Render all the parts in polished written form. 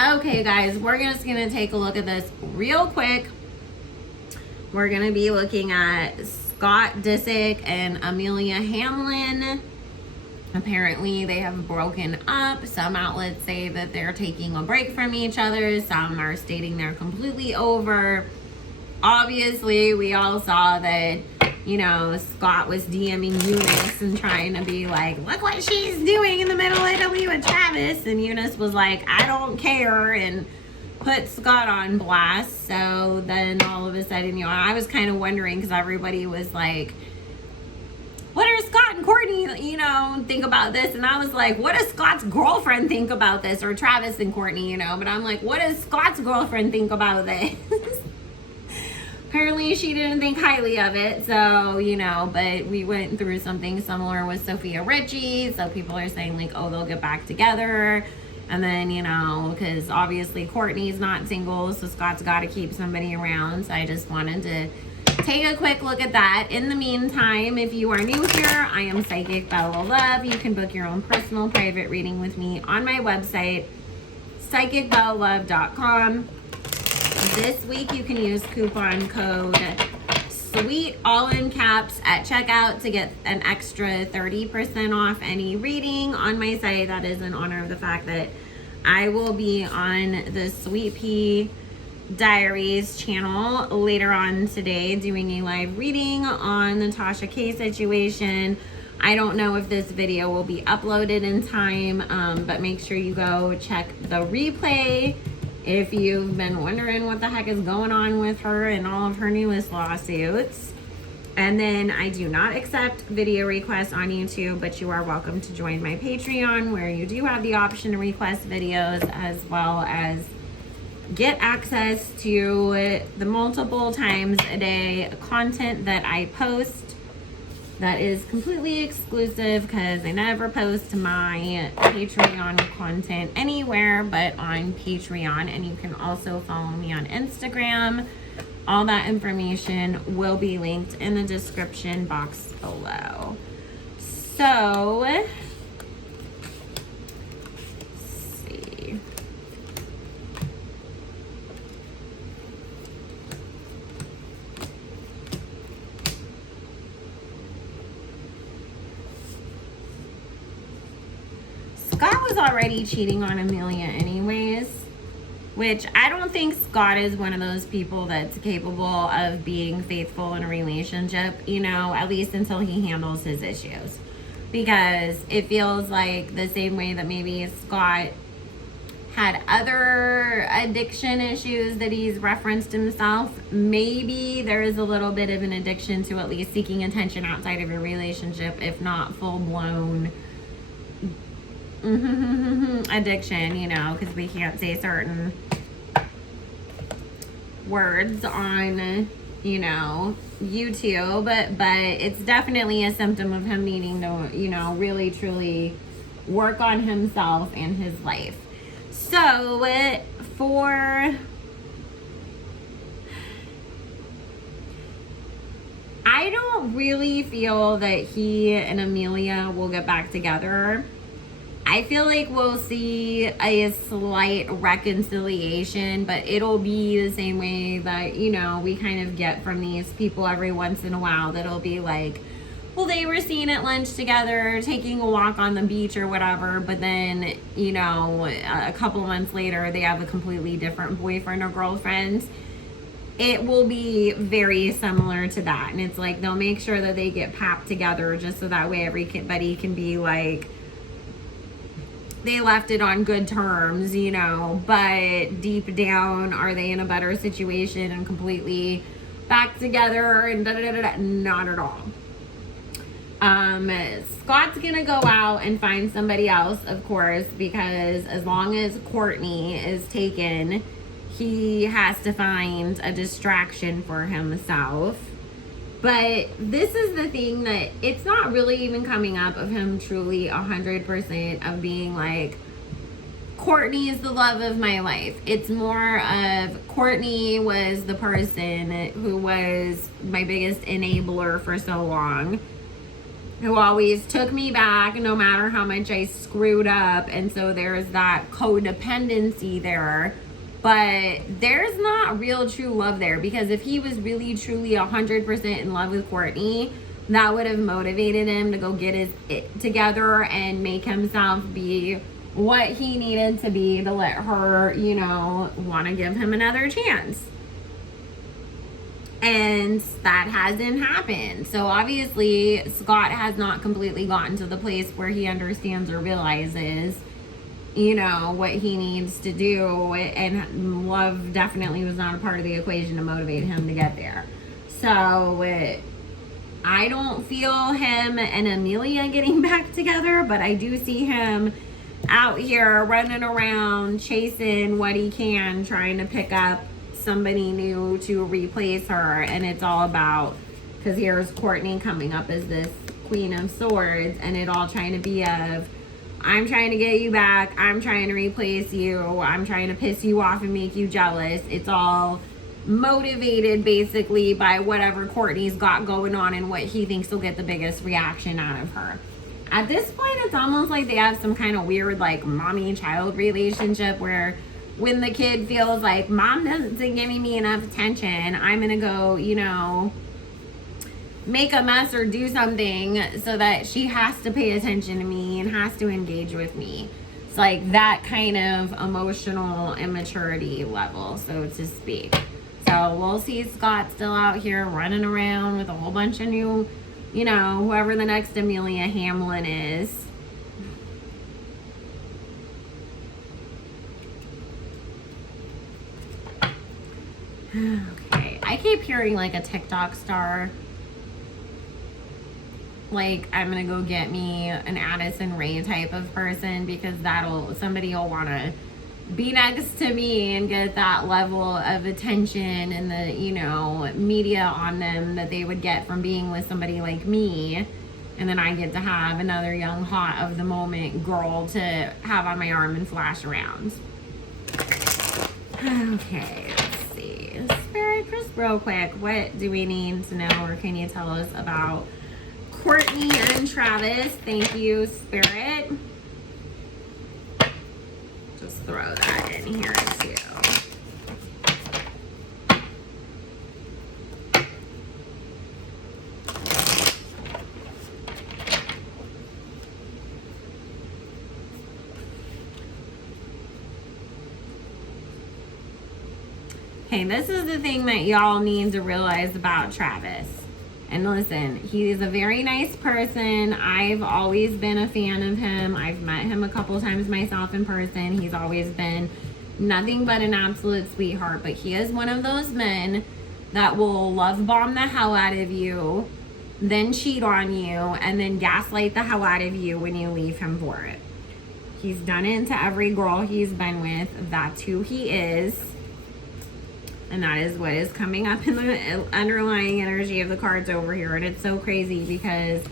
Okay, guys, we're just gonna take a look at this real quick. We're gonna be looking at Scott Disick and Amelia Hamlin. Apparently, they have broken up. Some outlets say that they're taking a break from each other. Some are stating they're completely over. Obviously, we all saw that, Scott was DMing Eunice and trying to be like, look what she's doing in the middle of Italy with Travis. And Eunice was like, I don't care, and put Scott on blast. So then all of a sudden, I was kind of wondering, because everybody was like, what are Scott and Kourtney, think about this? And I was like, what does Scott's girlfriend think about this? Or Travis and Kourtney, but I'm like, what does Scott's girlfriend think about this? Apparently she didn't think highly of it, so, but we went through something similar with Sophia Richie, so people are saying, like, oh, they'll get back together, and then, because obviously Kourtney's not single, so Scott's got to keep somebody around, so I just wanted to take a quick look at that. In the meantime, if you are new here, I am Psychic Bella Love. You can book your own personal private reading with me on my website, psychicbellalove.com. This week you can use coupon code SWEET, all in caps, at checkout to get an extra 30% off any reading on my site. That is in honor of the fact that I will be on the Sweet Pea Diaries channel later on today doing a live reading on the Tasha K situation. I don't know if this video will be uploaded in time, but make sure you go check the replay if you've been wondering what the heck is going on with her and all of her newest lawsuits. And then I do not accept video requests on YouTube, but you are welcome to join my Patreon, where you do have the option to request videos, as well as get access to the multiple times a day content that I post that is completely exclusive, because I never post my Patreon content anywhere but on Patreon. And you can also follow me on Instagram. All that information will be linked in the description box below. So, let's see. Scott was already cheating on Amelia anyways, which I don't think Scott is one of those people that's capable of being faithful in a relationship, at least until he handles his issues. Because it feels like the same way that maybe Scott had other addiction issues that he's referenced himself, maybe there is a little bit of an addiction to at least seeking attention outside of your relationship, if not full-blown addiction, because we can't say certain words on, YouTube, but it's definitely a symptom of him needing to, really truly work on himself and his life. So I don't really feel that he and Amelia will get back together. I feel like we'll see a slight reconciliation, but it'll be the same way that, we kind of get from these people every once in a while. That'll be like, well, they were seen at lunch together, taking a walk on the beach or whatever, but then, a couple months later, they have a completely different boyfriend or girlfriend. It will be very similar to that. And it's like, they'll make sure that they get papped together just so that way everybody can be like, they left it on good terms, but deep down, are they in a better situation and completely back together and da-da-da-da-da? Not at all. Scott's gonna go out and find somebody else, of course, because as long as Kourtney is taken, he has to find a distraction for himself. But this is the thing, that it's not really even coming up of him truly 100% of being like, Kourtney is the love of my life. It's more of Kourtney was the person who was my biggest enabler for so long. who always took me back no matter how much I screwed up. And so there's that codependency there. But there's not real true love there, because if he was really truly 100% in love with Kourtney, that would have motivated him to go get his it together and make himself be what he needed to be to let her, you know, want to give him another chance. And that hasn't happened. So obviously Scott has not completely gotten to the place where he understands or realizes, you know, what he needs to do, and love definitely was not a part of the equation to motivate him to get there. So I don't feel him and Amelia getting back together, but I do see him out here running around chasing what he can, trying to pick up somebody new to replace her. And it's all about, because here's Kourtney coming up as this Queen of Swords, and it all trying to be of, I'm trying to get you back, I'm trying to replace you, I'm trying to piss you off and make you jealous. It's all motivated basically by whatever Kourtney's got going on and what he thinks will get the biggest reaction out of her. At this point, it's almost like they have some kind of weird like mommy-child relationship where when the kid feels like mom isn't giving me enough attention, I'm gonna go, you know, make a mess or do something so that she has to pay attention to me and has to engage with me. It's like that kind of emotional immaturity level, so to speak. So we'll see Scott still out here running around with a whole bunch of new, you know, whoever the next Amelia Hamlin is. Okay, I keep hearing like a TikTok star. Like, I'm gonna go get me an Addison Rae type of person, because somebody will want to be next to me and get that level of attention and the, you know, media on them that they would get from being with somebody like me. And then I get to have another young hot of the moment girl to have on my arm and flash around. Okay, let's see. Spirit, just real quick, what do we need to know, or can you tell us about Kourtney and Travis? Thank you, Spirit. Just throw that in here too. Okay, this is the thing that y'all need to realize about Travis. And listen, he is a very nice person. I've always been a fan of him. I've met him a couple times myself in person. He's always been nothing but an absolute sweetheart. But he is one of those men that will love bomb the hell out of you, then cheat on you, and then gaslight the hell out of you when you leave him for it. He's done it to every girl he's been with. That's who he is. And that is what is coming up in the underlying energy of the cards over here. And it's so crazy because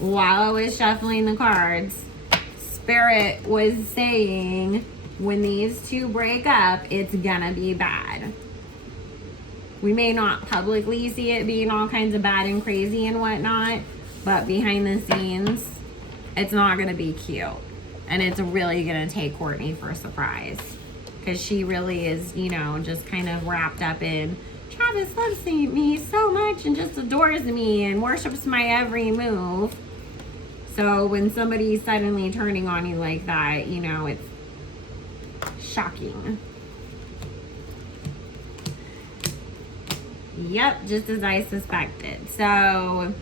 while I was shuffling the cards, Spirit was saying when these two break up, it's gonna be bad. We may not publicly see it being all kinds of bad and crazy and whatnot, but behind the scenes, it's not gonna be cute. And it's really gonna take Kourtney for a surprise. Because she really is, you know, just kind of wrapped up in Travis loves me so much and just adores me and worships my every move. So when somebody's suddenly turning on you like that, you know, it's shocking. Yep, just as I suspected. So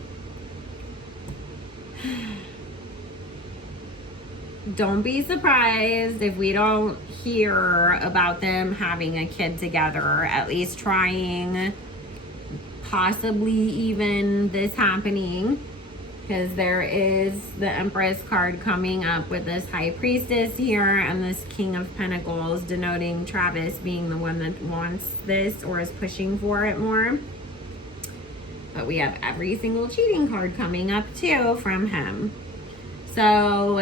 don't be surprised if we don't hear about them having a kid together, at least trying, possibly even this happening, because there is the Empress card coming up with this High Priestess here and this King of Pentacles, denoting Travis being the one that wants this or is pushing for it more. But we have every single cheating card coming up too from him. So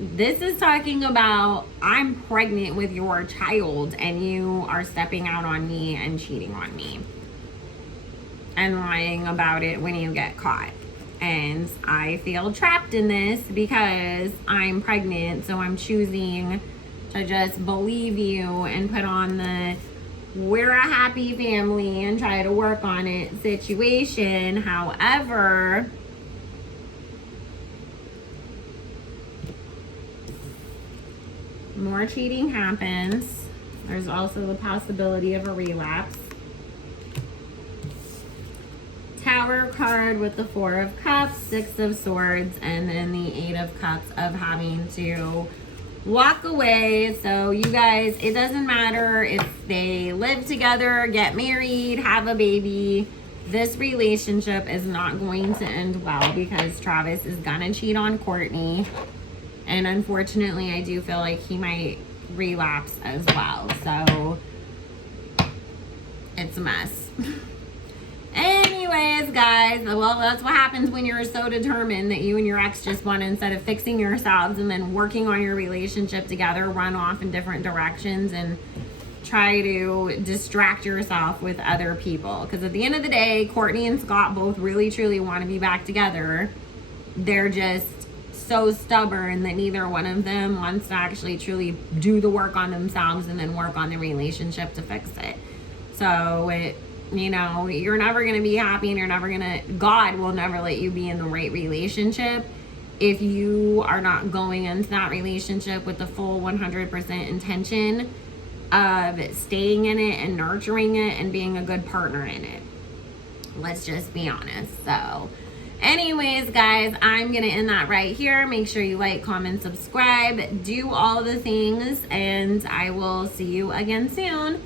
this is talking about, I'm pregnant with your child and you are stepping out on me and cheating on me and lying about it when you get caught. And I feel trapped in this because I'm pregnant, so I'm choosing to just believe you and put on the we're a happy family and try to work on it situation. However, more cheating happens. There's also the possibility of a relapse. Tower card with the 4 of Cups, 6 of Swords, and then the 8 of Cups of having to walk away. So you guys, it doesn't matter if they live together, get married, have a baby. This relationship is not going to end well because Travis is gonna cheat on Kourtney. And unfortunately, I do feel like he might relapse as well. So it's a mess. Anyways, guys, well, that's what happens when you're so determined that you and your ex just want to, instead of fixing yourselves and then working on your relationship together, run off in different directions and try to distract yourself with other people. Because at the end of the day, Kourtney and Scott both really, truly want to be back together. They're just so stubborn that neither one of them wants to actually truly do the work on themselves and then work on the relationship to fix it. So you know, you're never going to be happy, and God will never let you be in the right relationship if you are not going into that relationship with the full 100% intention of staying in it and nurturing it and being a good partner in it. Let's just be honest. So anyways, guys, I'm going to end that right here. Make sure you like, comment, subscribe, do all the things, and I will see you again soon.